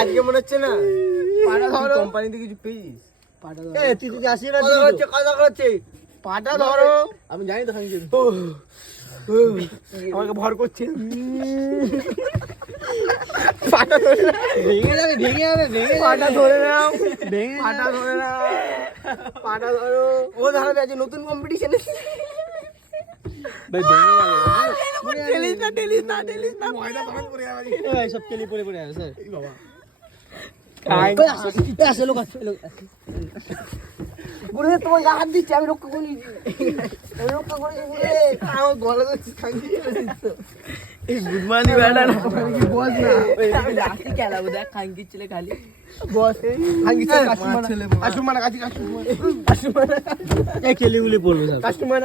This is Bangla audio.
আজকে মনে হচ্ছে না কোম্পানি থেকে কিছু পেয়েছিস। পাটা ধরো, আমি জানি তো আমাকে ভর করছে। পাটা ধরে ভেঙে যাবে পাটা ধরে নাও, পাটা ধরে নাও, পাটা ধরো। ও ধরো আছে নতুন কম্পিটিশনে। তোমার হাত দিচ্ছে, আমি রক্ষা করি, আমার গলা গুড মর্নিং ম্যাডাম, বস না রাখি খেলাবো, দেখ খাঙ্কির ছেলে খালি বস, কাস্টমার কাস্টমার কাস্টমার